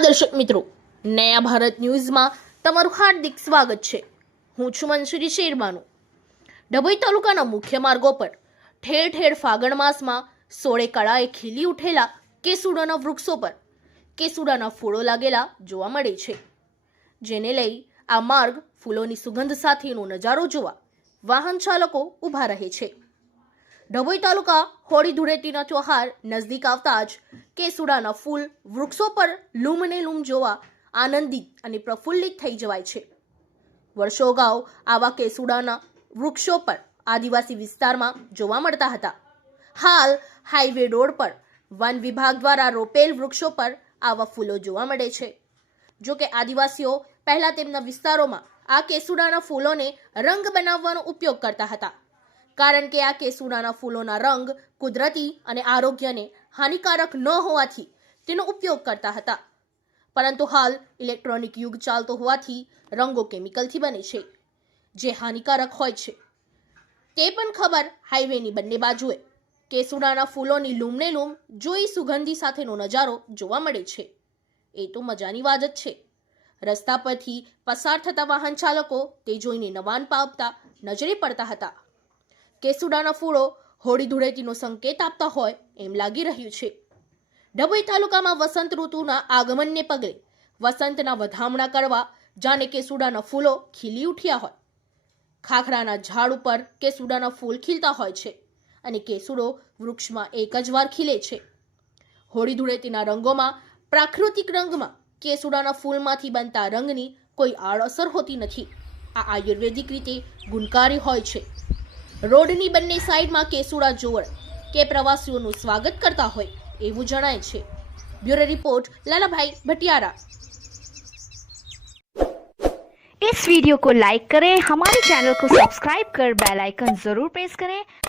દર્શક મિત્રો. નયા ભારત ન્યૂઝમાં તમારું હાર્દિક સ્વાગત છે. હું છું મનસુરી શેરબાનુ ડભોઈ તાલુકાના મુખ્ય માર્ગો પર ઠેર ઠેર ફાગણ માસમાં સોળે કળાએ ખીલી ઉઠેલા કેસુડાના વૃક્ષો પર કેસુડાના ફૂળો લાગેલા જોવા મળે છે. જેને લઈ આ માર્ગ ફૂલોની સુગંધ સાથેનો નજારો જોવા વાહન ચાલકો ઊભા રહે છે. ડભોઈ તાલુકા હોળી ધૂળેટીના ચોહાર નજદીક આવતા જ કેસુડાના ફૂલ વૃક્ષો પર લૂમને લૂમ જોવા આનંદિત અને પ્રફુલ્લિત થઈ જવાય છે. વર્ષો અગાઉ આવા કેસુડાના વૃક્ષો પર આદિવાસી વિસ્તારમાં જોવા મળતા હતા. હાલ હાઈવે રોડ પર વન વિભાગ દ્વારા રોપેલ વૃક્ષો પર આવા ફૂલો જોવા મળે છે. જો કે આદિવાસીઓ પહેલા તેમના વિસ્તારોમાં આ કેસુડાના ફૂલોને રંગ બનાવવાનો ઉપયોગ કરતા હતા. કારણ કે આ કેસુડાના ફૂલોના રંગ કુદરતી અને આરોગ્યને હાનિકારક ન હોવાથી તેનો ઉપયોગ કરતા હતા. પરંતુ હાલ ઇલેક્ટ્રોનિક યુગ ચાલતો હોવાથી રંગો કેમિકલથી બને છે, જે હાનિકારક હોય છે. તે પણ ખબર હાઈવેની બંને બાજુએ કેસુડાના ફૂલોની લૂમને લૂમ જોઈ સુગંધી સાથેનો નજારો જોવા મળે છે. એ તો મજાની વાત જ છે. રસ્તા પરથી પસાર થતા વાહન ચાલકો તે જોઈને નવાન પામતા નજરે પડતા હતા. કેસુડાના ફૂળો હોળી ધૂળેટીનો સંકેત આપતા હોય એમ લાગી રહ્યું છે. ડભોઈ તાલુકામાં વસંત ઋતુના આગમનને પગલે વસંતના વધામણા કરવા જાણે કેસુડાના ફૂલો ખીલી ઉઠ્યા હોય. ખાખરાના ઝાડ ઉપર કેસુડાના ફૂલ ખીલતા હોય છે અને કેસુડો વૃક્ષમાં એક જ વાર ખીલે છે. હોળી ધૂળેટીના રંગોમાં, પ્રાકૃતિક રંગમાં કેસુડાના ફૂલમાંથી બનતા રંગની કોઈ આડઅસર હોતી નથી. આ આયુર્વેદિક રીતે ગુણકારી હોય છે. રોડની બંને સાઈડમાં કેસુડા જોડ કે પ્રવાસીઓનું સ્વાગત કરતા હોય એવું જણાય છે બ્યુરો રિપોર્ટ લાલાભાઈ ભટિયારા इस वीडियो को लाइक करें हमारे चैनल को सब्सक्राइब कर बेल आइकन जरूर प्रेस करें